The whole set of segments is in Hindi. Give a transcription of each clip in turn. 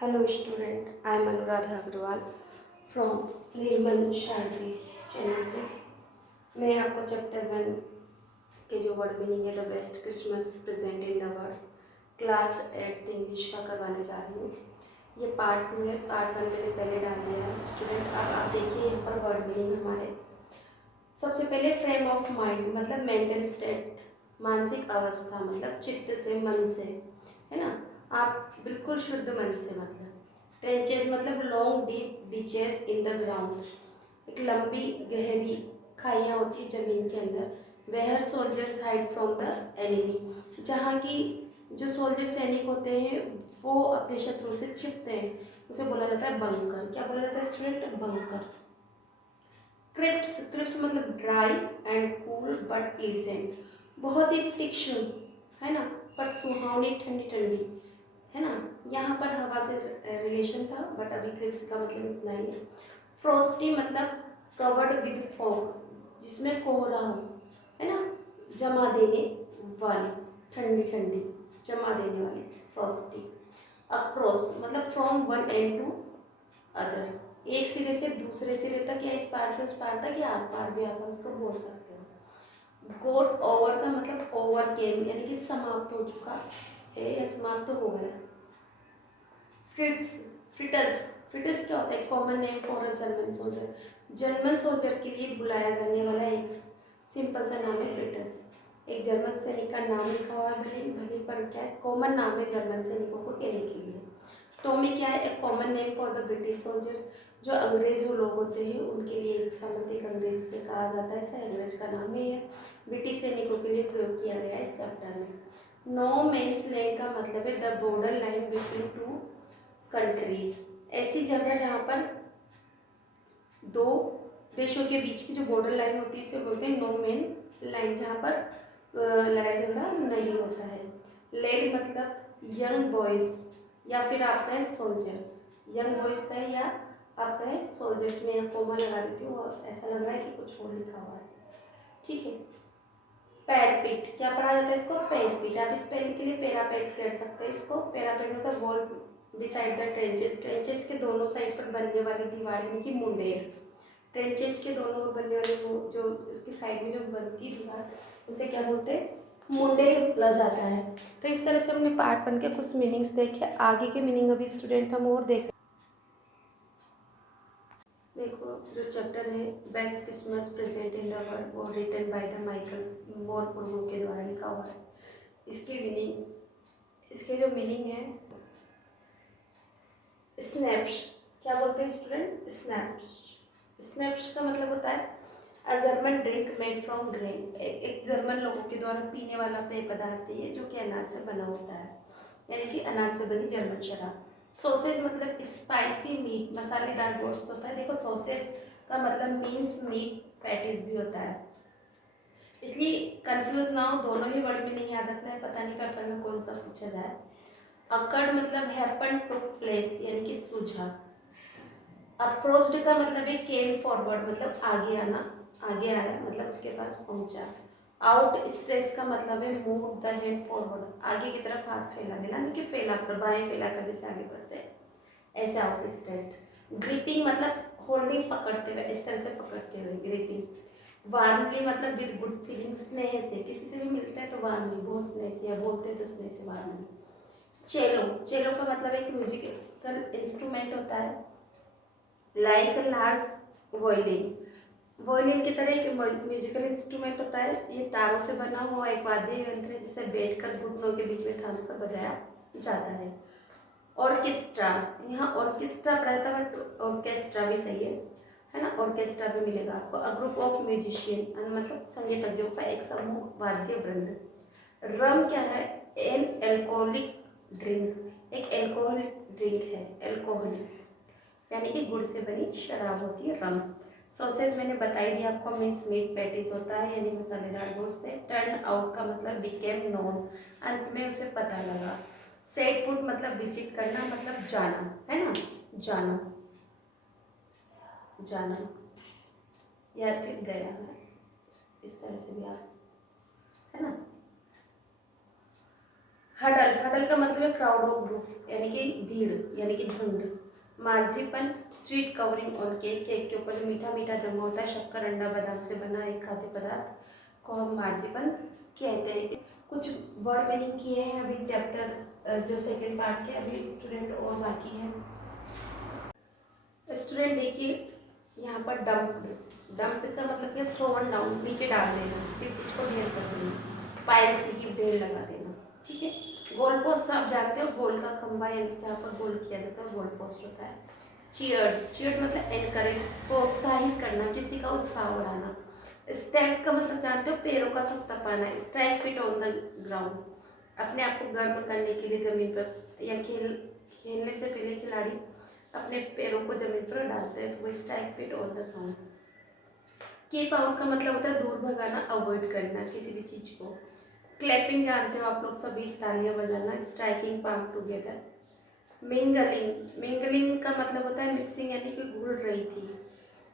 Hello student, I am Anuradha Agrawal from Nirmal Shayari channel से। मैं आपको चैप्टर 1 के जो वर्ड मीनिंग है the best Christmas present in the world class 8 English का करवाने जा रही हूँ। ये पार्ट 2 है। पार्ट 1 मैंने पहले डाल दिया है स्टूडेंट। अब आप देखिए यहाँ पर वर्ड मीनिंग हमारे। सबसे पहले फ्रेम ऑफ माइंड मतलब मेंटल स्टेट, मानसिक अवस्था मतलब चित्त से, मन से, है ना। आप बिल्कुल शुद्ध मन से मतलब। ट्रेंचेस मतलब long deep ditches in the ground, एक लंबी गहरी खाइयाँ होती है जमीन के अंदर। Where soldiers hide from the enemy, जहाँ की जो सोल्जर सैनिक होते हैं वो अपने शत्रु से छिपते हैं, उसे बोला जाता है बंकर। क्या बोला जाता है स्टूडेंट? बंकर। क्रिप्स, क्रिप्स मतलब dry and cool but pleasant, बहुत ही तीक्ष्ण, है ना, पर सुहावनी, ठंडी ठंडी, है ना। यहाँ पर हवा से रिलेशन था बट अभी क्रिप्स का मतलब इतना ही है। फ्रॉस्टी मतलब कवर्ड विद फॉग, जिसमें कोहरा हो, है ना, जमा देने वाली, ठंडी ठंडी, जमा देने वाली, फ्रॉस्टी। अक्रॉस मतलब from one end to other, एक सिरे से दूसरे सिरे तक या इस पार से उस पार तक या आर पार भी आप उसको बोल सकते हो। गोट ओवर का मतलब ओवर केम यानी कि समाप्त हो चुका है या समाप्त तो हो गया। फ्रिट्स, फ्रिटस, फ्रिटस क्या होता है? Common name for a German soldier, German soldier के लिए बुलाया जाने वाला एक सिंपल सा नाम है फ्रिटस। एक जर्मन सैनिक का नाम लिखा हुआ है भले भले, पर क्या है, कॉमन नाम है जर्मन सैनिकों को कहने के लिए। टॉमी क्या है? एक common name for the British soldiers, जो अंग्रेज जो लोग होते हैं उनके लिए एक सामंतिक अंग्रेज से कहा जाता है, ऐसा अंग्रेज का नाम है। ब्रिटिश सैनिकों के लिए प्रयोग किया गया है इस चैप्टर में। नो मेन्स लैंड का मतलब है the border line between two countries, ऐसी जगह जहाँ पर दो देशों के बीच की जो बॉर्डर लाइन होती है इसे बोलते हैं नो मेन लाइन, जहाँ पर लड़ाई झगड़ा नहीं होता है। लेड मतलब यंग बॉयज या फिर आपका है सोल्जर्स, यंग बॉयज का है या आपका है सोल्जर्स में, यहाँ कोमा लगा देती हूँ और ऐसा लग रहा है कि कुछ और लिखा हुआ है, ठीक है। पैरापेट, क्या पढ़ा जाता है इसको? पैरापेट। आप स्पेलिंग के लिए पैरापेट कर सकते हैं इसको। पैरापेट मतलब wall beside the trenches, trenches के दोनों साइड पर बनने वाली दीवार यानी कि मुंडेर। ट्रेंचेस के दोनों बनने वाली वो जो उसकी साइड में जो बनती दीवार उसे क्या बोलते हैं? मुंडेर बोला जाता है। तो इस तरह से हमने पार्ट 1 के कुछ मीनिंग्स देखे। आगे के मीनिंग अभी स्टूडेंट हम और देख। देखो जो चैप्टर है best Christmas present in the world, वो रिटन बाय द माइकल मोरपुर्गो के द्वारा लिखा हुआ है। इसके मीनिंग, इसके जो मीनिंग है, स्नैप्स, क्या बोलते हैं स्टूडेंट? स्नैप्स। स्नैप्स का मतलब होता है a German drink made from grain, एक जर्मन लोगों के द्वारा पीने वाला पेय पदार्थ है जो कि अनाज से बना होता है, यानी कि अनाज से बनी जर्मन शराब। सॉसेज मतलब स्पाइसी मीट, मसालेदार गोश्त होता है। देखो सॉसेज का मतलब मीन्स मीट पैटीज भी होता है, इसलिए कंफ्यूज ना हो, दोनों ही वर्ड में नहीं याद रखना है, पता नहीं पेपर में कौन सा पूछा जाए। अकर्ड मतलब हैपन, टुक प्लेस यानी कि सूझा। अप्रोच्ड का मतलब है केम फॉरवर्ड मतलब आगे आना, आगे आया मतलब उसके पास पहुंचा। आउट स्ट्रेस का मतलब है मूव द हैंड फॉरवर्ड, आगे की तरफ हाथ फैला देना, नहीं कि फैला कर, बाएं फैला कर जैसे आगे बढ़ते हैं ऐसे आउट स्ट्रेस्ड। ग्रिपिंग मतलब होल्डिंग, पकड़ते हुए, इस तरह से पकड़ते हुए, ग्रिपिंग। वार्मली मतलब विद गुड फीलिंग, स्नेह से, किसी से भी मिलते हैं तो वार्मली, बहुत स्नेह से, या बोलते हैं तो स्नेह से, वार्मली। चेलो, चेलो का मतलब एक म्यूजिकल इंस्ट्रूमेंट होता है लाइक लार्ज वॉयलिन, वॉयलिन की तरह एक म्यूजिकल इंस्ट्रूमेंट होता है। ये तारों से बना हुआ एक वाद्य यंत्र है जिसे बैठकर घुटनों के बीच में थाम कर बजाया जाता है। ऑर्केस्ट्रा, यहाँ ऑर्केस्ट्रा पढ़ाया था बट ऑर्केस्ट्रा भी सही है ना, ऑर्केस्ट्रा भी मिलेगा आपको। अ ग्रुप ऑफ म्यूजिशियन मतलब संगीतज्ञों का एक समूह, वाद्य वृंद। रम क्या है? एन एल्कोहलिक ड्रिंक, एक एल्कोहलिक ड्रिंक है, एल्कोहलिक यानी कि गुड़ से बनी शराब होती है रम। सॉसेज मैंने बताई दी आपको, मीन्स मीट पैटीज होता है यानी मसालेदार गोश्त है। टर्न आउट का मतलब बिकेम नोन, अंत में उसे पता लगा। सेट फुट मतलब विजिट करना, मतलब जाना, है ना, जाना, जाना या फिर गया है, इस तरह से भी आप, है ना। हडल, हडल का मतलब है क्राउड ऑफ ग्रुप, यानी कि भीड़, यानी कि झुंड। Marzipan, sweet covering on cake, cake के ऊपर जो मीठा मीठा जमा होता है, शक्कर, अंडा, बादाम से बना एक खाद्य पदार्थ को हम मार्जिपन कहते हैं। कुछ वर्ड मीनिंग किए हैं अभी चैप्टर जो सेकेंड पार्ट के, अभी स्टूडेंट और बाकी है। स्टूडेंट देखिए यहाँ पर डंप, डंप का मतलब क्या, थ्रो वन डाउन, नीचे डाल देना, किसी चीज़ को ढेर कर देना, पायल से ही ढेर लगा देना, ठीक है। गोल पोस्ट आप जानते हो, गोल का खंभा यानी जहाँ पर गोल किया जाता है गोल पोस्ट होता है। चीयर्ड, चीयर्ड मतलब एनकरेज, प्रोत्साहित करना, किसी का उत्साह बढ़ाना। स्टैम्प का मतलब जानते हो, पैरों का थपथपाना। Strike feet on the ground, अपने आप को गर्म करने के लिए जमीन पर, या खेलने से पहले खिलाड़ी अपने पैरों को जमीन पर डालते हैं तो वो strike feet on the ground. Keep out का मतलब होता है दूर भगाना, अवॉइड करना किसी भी चीज़ को। क्लैपिंग जानते हो आप लोग सभी, तालियां बजाना। Striking palm together. Mingling, mingling का मतलब होता है मिक्सिंग, यानी कि घुल रही थी।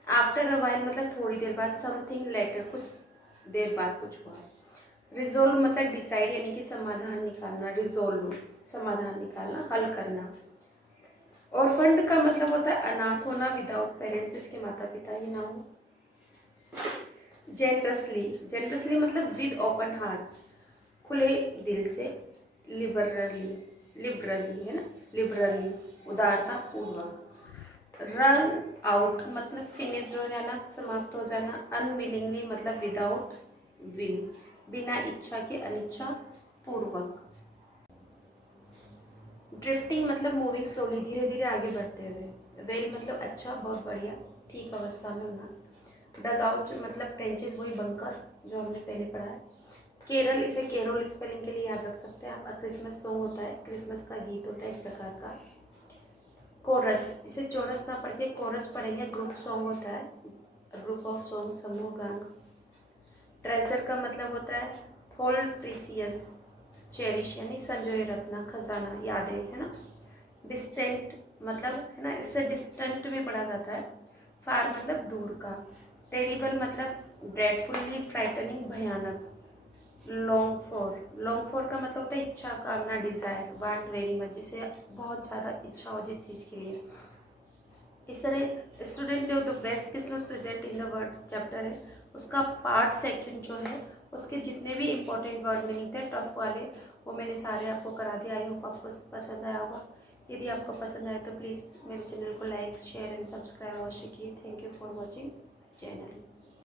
आफ्टर अ वाइल मतलब थोड़ी देर बाद। समथिंग लेटर, कुछ देर बाद कुछ हुआ। रिजोल्व मतलब डिसाइड, यानी कि समाधान निकालना। रिजोल्व समाधान निकालना, हल करना। ऑर्फन्ड का मतलब होता है अनाथ होना, विदाउट पेरेंट्स, इसके माता पिता ही ना हो। जेनरसली, जेनरसली मतलब विद ओपन हार्ट, खुले दिल से। लिबरली, लिबरली है ना, लिबरली उदारता पूर्वक। रन आउट मतलब फिनिश हो जाना, समाप्त हो जाना। अनविलिंगली मतलब विदाउट विल, बिना इच्छा के, अनिच्छा पूर्वक। ड्रिफ्टिंग मतलब मूविंग स्लोली, धीरे धीरे आगे बढ़ते हुए। वेल मतलब अच्छा, बहुत बढ़िया, ठीक अवस्था में होना। डग आउट मतलब ट्रेंचेस, वही बंकर जो हमने पहले पढ़ा है। केरल, इसे केरोल स्पेलिंग के लिए याद रख सकते हैं आप। क्रिसमस सॉन्ग होता है, क्रिसमस का गीत होता है एक प्रकार का। कोरस, इसे चौरस ना पढ़ के कोरस पढ़ेंगे, ग्रुप सॉन्ग होता है, ग्रुप ऑफ सॉन्ग, समूह गान। ट्रेजर का मतलब होता है होल्ड, प्रीसियस, चेरिश यानी संजोए रखना, खजाना, यादें, है ना। डिस्टेंट मतलब है ना, इससे डिस्टेंट में पढ़ा जाता है। फार मतलब दूर का। टेरिबल मतलब ड्रेडफुली, फ्राइटनिंग, भयानक। लॉन्ग फॉर, लॉन्ग फॉर का मतलब होता है इच्छा, कामना, डिजायर। वांट वेरी मच, जिसे बहुत ज़्यादा इच्छा हो जिस चीज़ के लिए। इस तरह स्टूडेंट जो the best Christmas present in the world chapter है, उसका पार्ट सेकंड जो है, उसके जितने भी इंपॉर्टेंट वर्ड मीनिंग थे टफ वाले, वो मैंने सारे आपको करा दिया। आई होप आपको पसंद आया होगा। यदि आपको पसंद आए तो प्लीज़ मेरे चैनल को लाइक, शेयर एंड सब्सक्राइब अवश्य कीजिए। Thank you for watching channel.